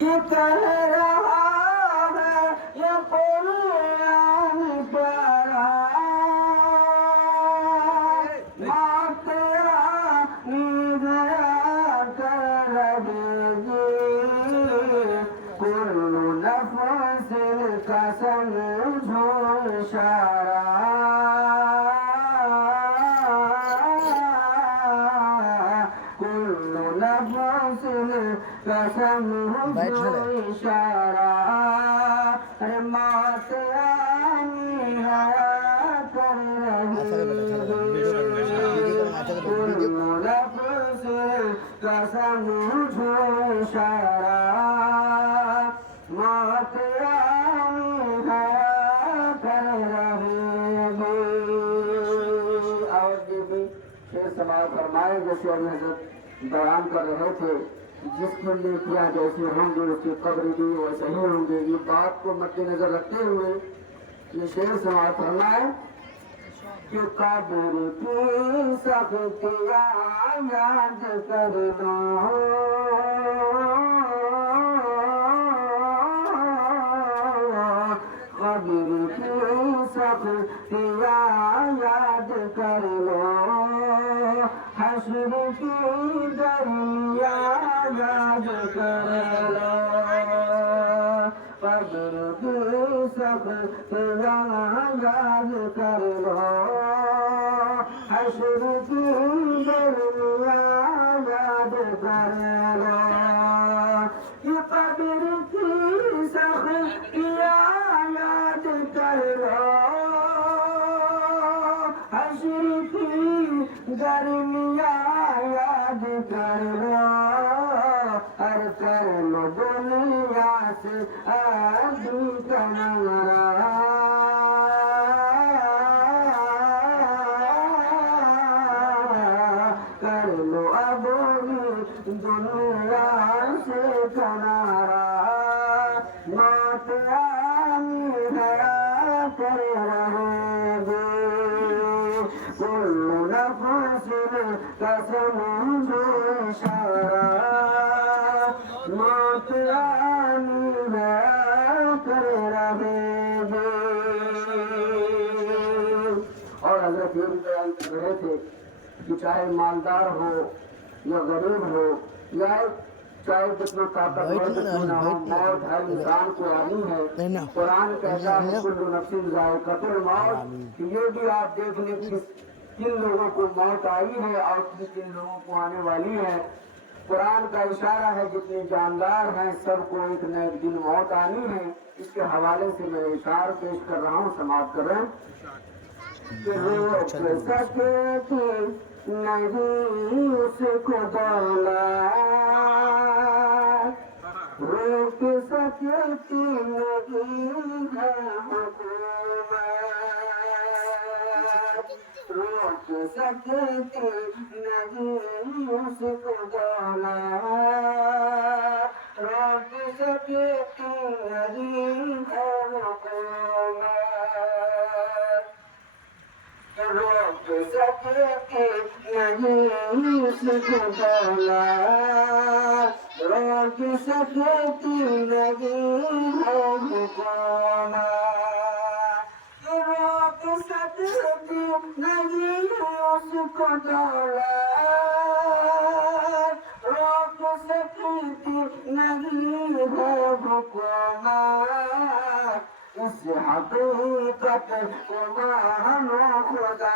یہ کہہ رہا ہے یہ قرآن پیارا ماتیا نگرا کر رہے گی کل نفس کا سمجھو اشارہ کل نفس کا سمجھو اشارہ مات آنی ہے کر رہی کل نفس کا سمجھو اشارہ مات آنی ہے کر رہی اور بھی شیر سماعت فرمائے جیسے ابھی حضرت بیان کر رہے تھے جس کے لیے کیا جیسے ہوں گے اس کی قبر بھی ویسے ہی ہوں گے یہ بات کو مد نظر رکھتے ہوئے یہ شعر سماعت فرمائے کہ قبر کی سختیاں یاد کر لو قبر کی سختیاں یاد کر لو حشر کی دریا یاد کر لو قبر کی سختیاں یاد کر لو حشر کی دریا یاد کر لو یہ قبر کی سختیاں یاد کر لو حشر کی گرمیاں یاد کر لو ہر کر لو دنیا سے آدھی کنارا کر لو اب دنیا سے کنارا موت آنی ہے کر رہے گی کل نفس کا سمجھو اشارہ موت آنی ہے کر رہے گی اور حضرت یہ بھی بیان کر رہے تھے کہ چاہے مالدار ہو یا غریب ہو یا چاہے جتنا طاقتور کیوں نہ ہو موت ہر انسان کو آنی ہے قرآن کہتا ہے کل نفس ذائقۃ الموت کہ یہ بھی آپ دیکھ لیں کہ کن لوگوں کو موت آئی ہے اور کن لوگوں کو آنے والی ہے قرآن کا اشارہ ہے جتنے جاندار ہیں سب کو ایک نہ ایک دن موت آنی ہے اس کے حوالے سے میں اشعار پیش کر رہا ہوں سماعت کر رہے ہیں روک سکے تھی نہیں اس کو دولت روک سکے تھی نہیں ہے حکومت روک سکے تھی نہیں اس کو دولت روک سکے تھی نہیں ہے حکومت روک سکے تھی نہیں اس کو دولت روک سکے تھی نہیں ہے حکومت روک سکے تھی نہیں اس کو دولت روک سکے تھی نہیں ہے حکومت اس حقیقت کو مانو خدا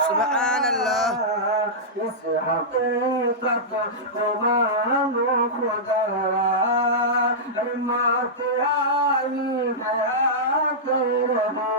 سبحان اللہ اس حقیقت کو مانو خدا موت آئی ہے کر رہے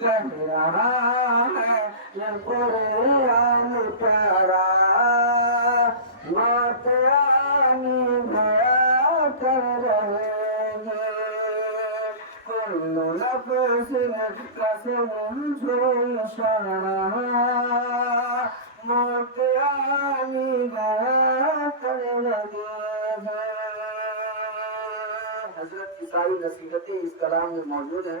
کہہ رہا ہے یہ قرآن پیارا موت آنی ہے کر رہے کل نفس کا سمجھو اشارہ موت آنی ہے کر رہے حضرت کی ساری نصیحتیں اس کلام میں موجود ہیں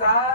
7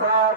7